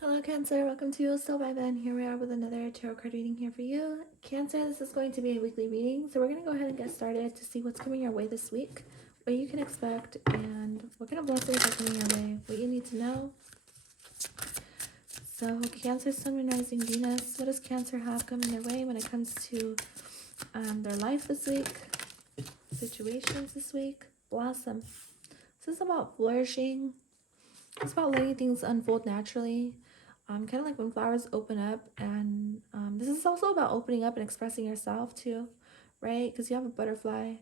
Hello Cancer, welcome to Still by Ben. Here we are with another tarot card reading here for you. Cancer, this is going to be a weekly reading, so we're going to go ahead and get started to see what's coming your way this week, what you can expect, and what kind of blessings are coming your way, what you need to know. So Cancer, Sun, Moon, Rising, Venus, what does Cancer have coming their way when it comes to their life this week, situations this week? Blossom. This is about flourishing. It's about letting things unfold naturally. Kind of like when flowers open up, and this is also about opening up and expressing yourself too, right? Because you have a butterfly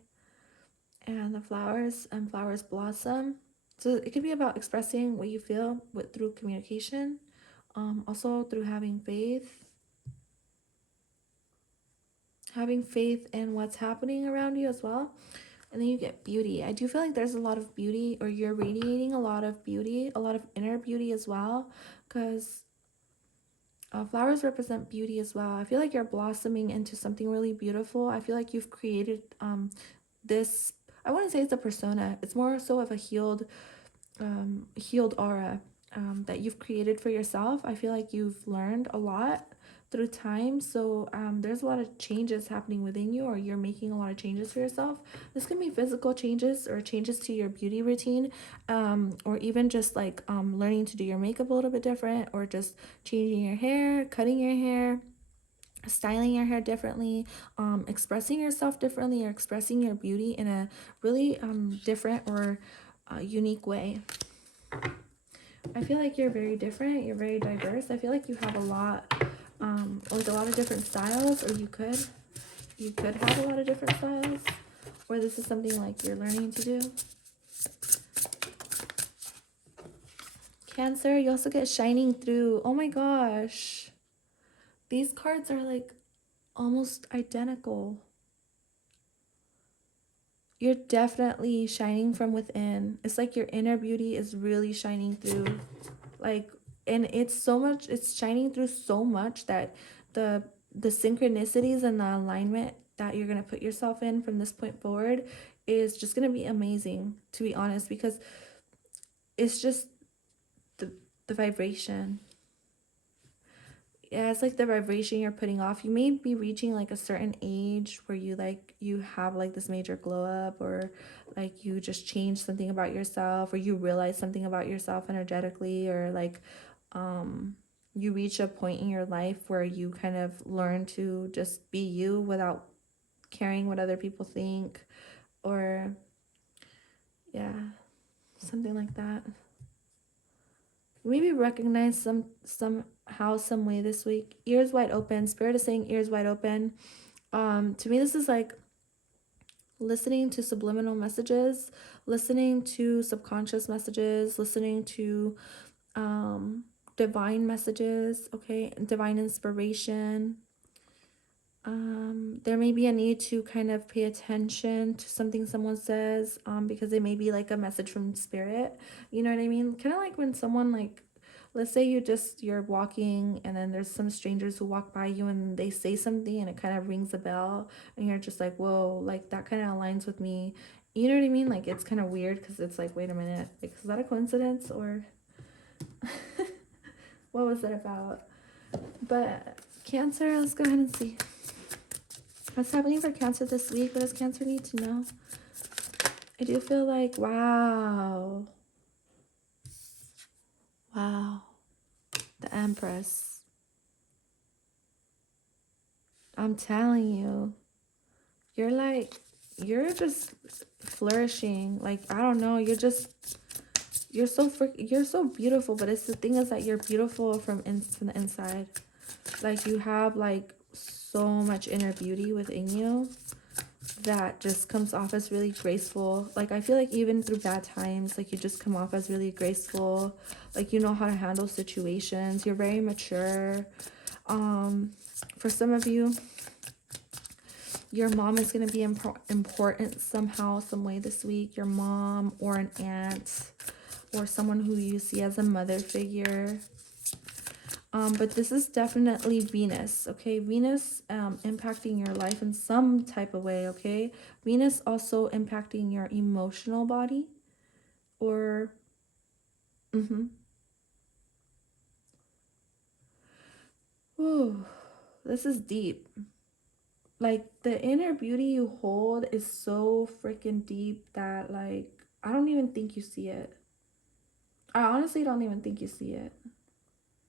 and the flowers, and flowers blossom. So it could be about expressing what you feel through communication, also through having faith in what's happening around you as well. And then you get beauty. I do feel like there's a lot of beauty, or you're radiating a lot of beauty, a lot of inner beauty as well, because flowers represent beauty as well. I feel like you're blossoming into something really beautiful. I feel like you've created this, I wouldn't say it's a persona, it's more so of a healed aura that you've created for yourself. I feel like you've learned a lot through time, so there's a lot of changes happening within you, or you're making a lot of changes for yourself. This can be physical changes or changes to your beauty routine, or even just like learning to do your makeup a little bit different, or just changing your hair, cutting your hair, styling your hair differently, expressing yourself differently, or expressing your beauty in a really different or unique way. I feel like you're very different, you're very diverse. I feel like you have a lot, like a lot of different styles, or you could have a lot of different styles, or this is something like you're learning to do. Cancer, you also get shining through. Oh my gosh. These cards are like almost identical. You're definitely shining from within. It's like your inner beauty is really shining through. Like, and it's shining through so much that the synchronicities and the alignment that you're going to put yourself in from this point forward is just going to be amazing, to be honest, because it's just the vibration. Yeah, it's like the vibration you're putting off. You may be reaching like a certain age where you have like this major glow up, or like you just change something about yourself, or you realize something about yourself energetically, or like you reach a point in your life where you kind of learn to just be you without caring what other people think, or yeah, something like that. Maybe recognize somehow, some way this week. Ears wide open. Spirit is saying ears wide open. To me, this is like listening to subliminal messages, listening to subconscious messages, listening to divine messages, okay, divine inspiration. There may be a need to kind of pay attention to something someone says, because it may be like a message from spirit. You know what I mean? Kind of like when someone, like, let's say you're walking and then there's some strangers who walk by you and they say something and it kind of rings a bell and you're just like, whoa, like that kind of aligns with me. You know what I mean? Like, it's kind of weird because it's like, wait a minute, like, is that a coincidence, or what was that about? But Cancer, let's go ahead and see what's happening for Cancer this week. What does Cancer need to know? I do feel like, wow, the Empress. I'm telling you, you're just flourishing. Like, I don't know, you're so beautiful. But it's, the thing is that you're beautiful from the inside. Like, you have like so much inner beauty within you that just comes off as really graceful. Like, I feel like even through bad times, like, you just come off as really graceful. Like, you know how to handle situations. You're very mature. For some of you, your mom is going to be important somehow, some way this week. Your mom, or an aunt, or someone who you see as a mother figure. But this is definitely Venus, okay? Venus impacting your life in some type of way, okay? Venus also impacting your emotional body, or Whew, this is deep. Like, the inner beauty you hold is so freaking deep that, like, I don't even think you see it. I honestly don't even think you see it.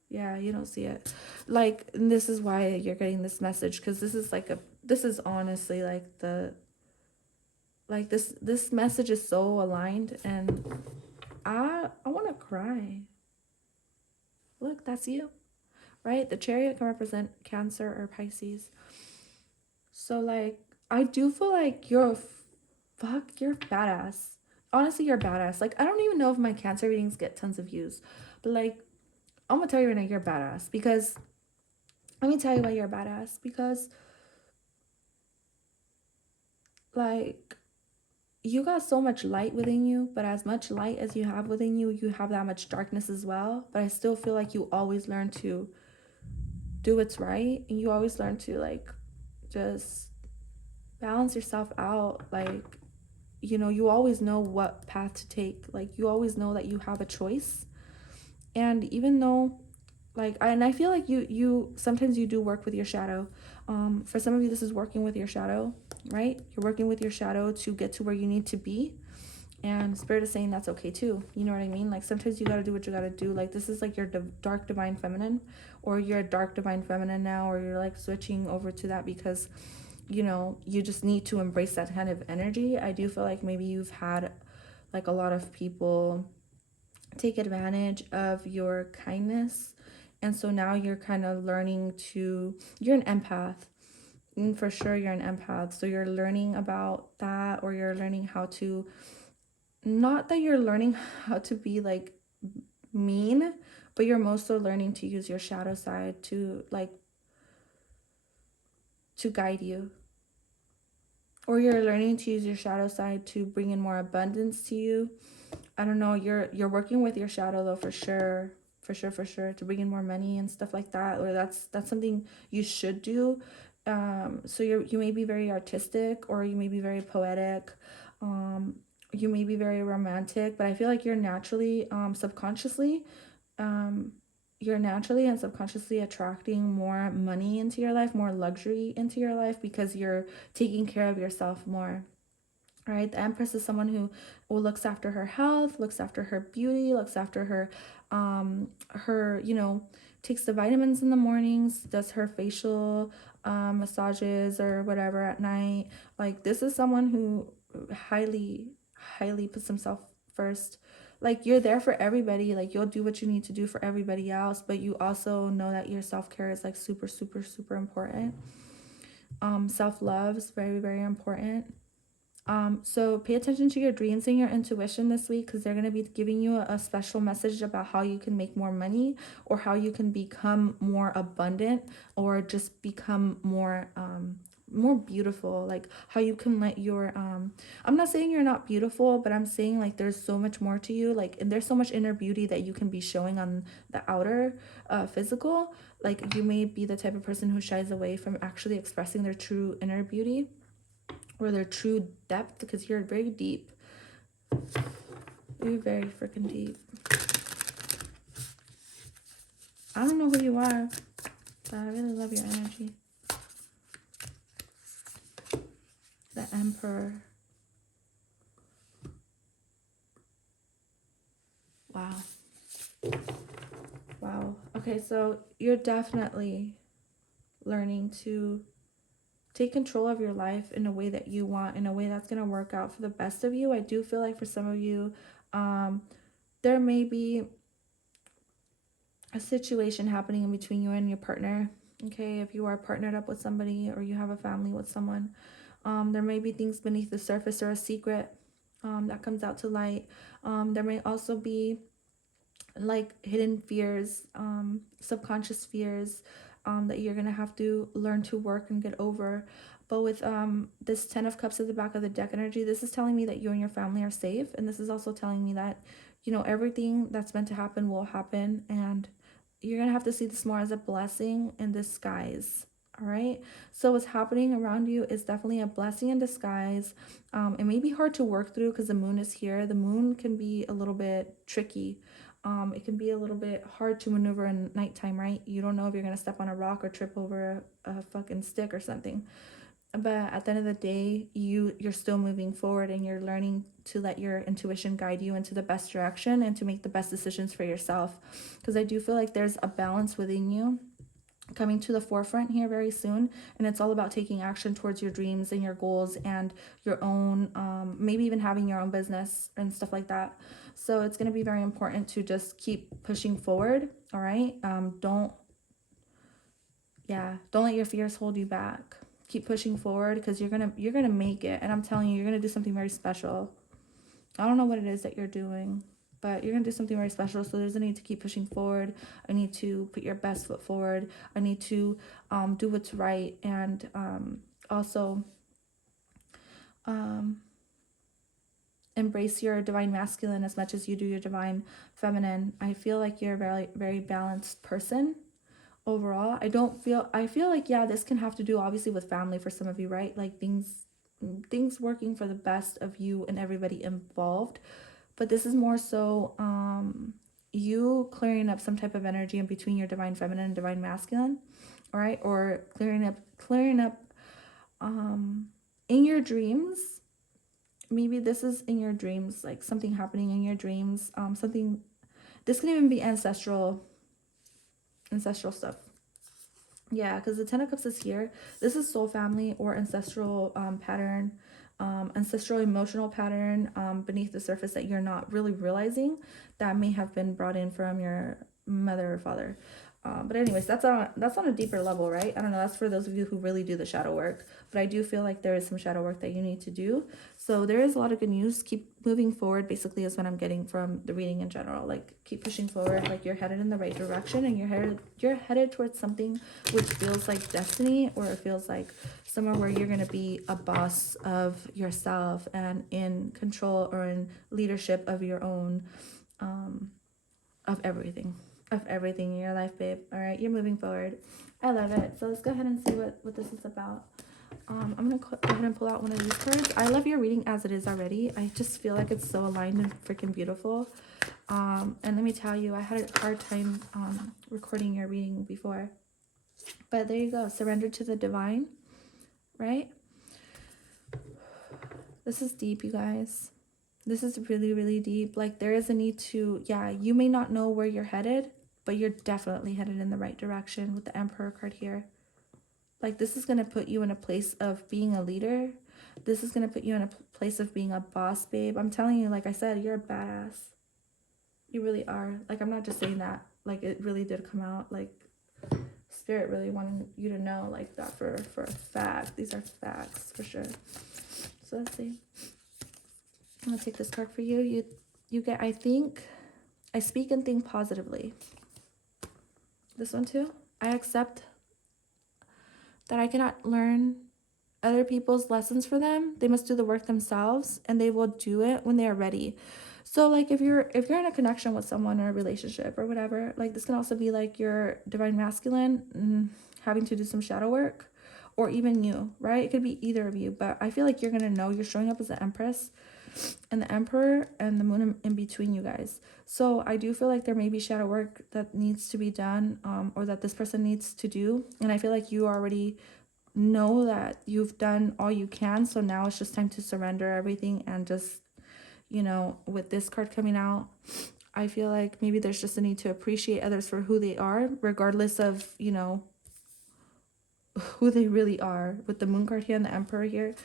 Yeah, you don't see it. Like, and this is why you're getting this message, because this is like this is honestly like this message is so aligned, and I want to cry. Look, that's you, right? The chariot can represent Cancer or Pisces. So, like, I do feel like you're badass. Honestly, you're badass. Like, I don't even know if my Cancer readings get tons of views, but, like, I'm gonna tell you right now, you're badass. Because, let me tell you why you're badass. Because, like, you got so much light within you, but as much light as you have within you, you have that much darkness as well. But I still feel like you always learn to do what's right, and you always learn to, like, just balance yourself out. Like, you know, you always know what path to take. Like, you always know that you have a choice. And even though, like, and I feel like you sometimes you do work with your shadow. For some of you, this is working with your shadow, right? You're working with your shadow to get to where you need to be. And Spirit is saying that's okay too. You know what I mean? Like, sometimes you got to do what you got to do. Like, this is like your dark divine feminine, or you're a dark divine feminine now, or you're like switching over to that because, you know, you just need to embrace that kind of energy. I do feel like maybe you've had like a lot of people take advantage of your kindness, and so now you're kind of learning to, you're an empath. And for sure you're an empath, so you're learning about that, or you're learning how to, not that you're learning how to be like mean, but you're mostly learning to use your shadow side to, like, to guide you. Or you're learning to use your shadow side to bring in more abundance to you. I don't know, you're working with your shadow though, for sure, to bring in more money and stuff like that. Or that's something you should do. So you may be very artistic, or you may be very poetic, you may be very romantic, but I feel like you're naturally subconsciously you're naturally and subconsciously attracting more money into your life, more luxury into your life, because you're taking care of yourself more. Right? The Empress is someone who looks after her health, looks after her beauty, looks after her you know, takes the vitamins in the mornings, does her facial massages or whatever at night. Like, this is someone who highly puts himself first. Like, you're there for everybody. Like, you'll do what you need to do for everybody else, but you also know that your self-care is like super important. Self-love is very, very important. So pay attention to your dreams and your intuition this week, because they're going to be giving you a special message about how you can make more money, or how you can become more abundant, or just become more beautiful. Like, how you can let your I'm not saying you're not beautiful, but I'm saying, like, there's so much more to you. Like, and there's so much inner beauty that you can be showing on the outer physical. Like, you may be the type of person who shies away from actually expressing their true inner beauty, or their true depth, because you're very deep. You're very freaking deep. I don't know who you are, but I really love your energy. The Emperor. Wow. Wow. Okay, so you're definitely learning to take control of your life in a way that you want, in a way that's going to work out for the best of you. I do feel like for some of you, there may be a situation happening in between you and your partner. Okay, if you are partnered up with somebody, or you have a family with someone, there may be things beneath the surface, or a secret that comes out to light. There may also be like hidden fears, subconscious fears, that you're gonna have to learn to work and get over. But with this 10 of Cups at the back of the deck energy, this is telling me that you and your family are safe. And this is also telling me that, you know, everything that's meant to happen will happen, and you're gonna have to see this more as a blessing in disguise. All right, so what's happening around you is definitely a blessing in disguise. It may be hard to work through because the moon is here. The moon can be a little bit tricky. It can be a little bit hard to maneuver in nighttime, right? You don't know if you're going to step on a rock or trip over a fucking stick or something. But at the end of the day, you're still moving forward, and you're learning to let your intuition guide you into the best direction and to make the best decisions for yourself. Because I do feel like there's a balance within you coming to the forefront here very soon, and it's all about taking action towards your dreams and your goals and your own maybe even having your own business and stuff like that. So it's going to be very important to just keep pushing forward. All right, don't let your fears hold you back. Keep pushing forward, because you're gonna make it, and I'm telling you, you're gonna do something very special. I don't know what it is that you're doing, but you're going to do something very special. So there's a need to keep pushing forward. I need to put your best foot forward. I need to do what's right. And also embrace your divine masculine as much as you do your divine feminine. I feel like you're a very, very balanced person overall. I feel like, yeah, this can have to do obviously with family for some of you, right? Like things working for the best of you and everybody involved. But this is more so you clearing up some type of energy in between your divine feminine and divine masculine, all right? Or clearing up in your dreams. Maybe this is in your dreams, like something happening in your dreams. This can even be ancestral stuff. Yeah, because the Ten of Cups is here. This is soul family or ancestral pattern, ancestral emotional pattern beneath the surface that you're not really realizing, that may have been brought in from your mother or father. But anyways, that's on a deeper level, right? I don't know. That's for those of you who really do the shadow work. But I do feel like there is some shadow work that you need to do. So there is a lot of good news. Keep moving forward, basically, is what I'm getting from the reading in general. Like, keep pushing forward. Like, you're headed in the right direction, and you're headed towards something which feels like destiny, or it feels like somewhere where you're going to be a boss of yourself and in control or in leadership of your own, of everything in your life, babe. All right, you're moving forward. I love it. So let's go ahead and see what this is about. I'm gonna go ahead and pull out one of these cards. I love your reading as it is already. I just feel like it's so aligned and freaking beautiful. And let me tell you, I had a hard time recording your reading before, but there you go. Surrender to the divine, right? This is deep, you guys. This is really, really deep. Like, there is a need to, yeah, you may not know where you're headed, but you're definitely headed in the right direction with the Emperor card here. Like, this is going to put you in a place of being a leader. This is going to put you in a place of being a boss, babe. I'm telling you, like I said, you're a badass. You really are. Like, I'm not just saying that. Like, it really did come out. Like, Spirit really wanted you to know, like, that for a fact. These are facts for sure. So let's see. I'm going to take this card for you. You get, I speak and think positively. This one too. I accept that I cannot learn other people's lessons for them. They must do the work themselves, and they will do it when they are ready. So, like, if you're in a connection with someone or a relationship or whatever, like, this can also be like your divine masculine having to do some shadow work, or even you, right? It could be either of you, but I feel like you're gonna know. You're showing up as the Empress and the Emperor and the Moon in between you guys. So I do feel like there may be shadow work that needs to be done, or that this person needs to do. And I feel like you already know that you've done all you can. So now it's just time to surrender everything and just, you know, with this card coming out, I feel like maybe there's just a need to appreciate others for who they are, regardless of, you know, who they really are. With the Moon card here and the Emperor here,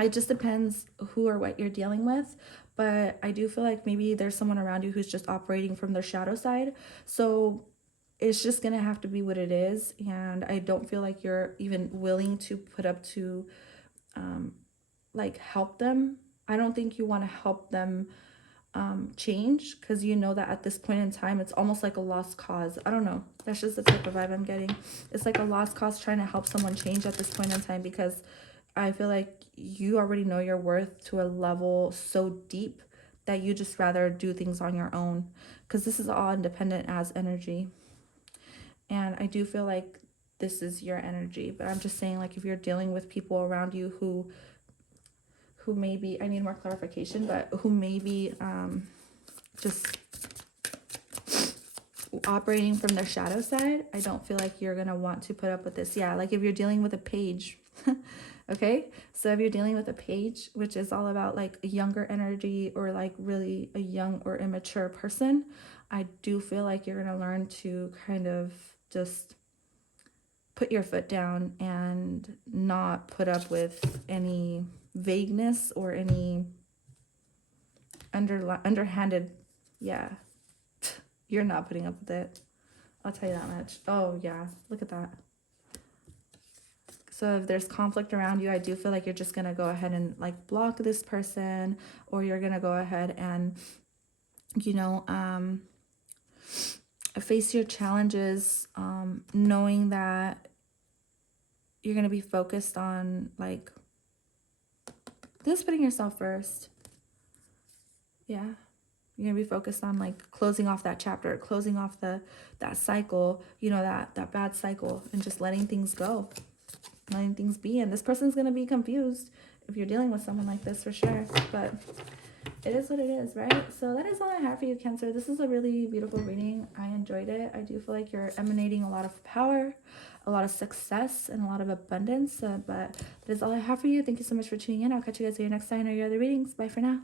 it just depends who or what you're dealing with. But I do feel like maybe there's someone around you who's just operating from their shadow side. So it's just going to have to be what it is. And I don't feel like you're even willing to put up to, like, help them. I don't think you want to help them change, because you know that at this point in time, it's almost like a lost cause. I don't know. That's just the type of vibe I'm getting. It's like a lost cause trying to help someone change at this point in time, because I feel like you already know your worth to a level so deep that you just rather do things on your own, because this is all independent as energy. And I do feel like this is your energy, but I'm just saying, like, if you're dealing with people around you who maybe, I need more clarification, but who maybe just operating from their shadow side, I don't feel like you're gonna want to put up with this. Yeah, like if you're dealing with a page, okay? So if you're dealing with a page, which is all about like a younger energy or like really a young or immature person, I do feel like you're gonna learn to kind of just put your foot down and not put up with any vagueness or any underhanded, yeah. You're not putting up with it. I'll tell you that much. Oh, yeah. Look at that. So if there's conflict around you, I do feel like you're just going to go ahead and like block this person, or you're going to go ahead and, you know, face your challenges, knowing that you're going to be focused on like just putting yourself first. Yeah. You're going to be focused on like closing off that chapter, closing off that cycle, you know, that bad cycle, and just letting things go, letting things be. And this person's going to be confused if you're dealing with someone like this for sure. But it is what it is, right? So that is all I have for you, Cancer. This is a really beautiful reading. I enjoyed it. I do feel like you're emanating a lot of power, a lot of success, and a lot of abundance. But that is all I have for you. Thank you so much for tuning in. I'll catch you guys in your next sign or your other readings. Bye for now.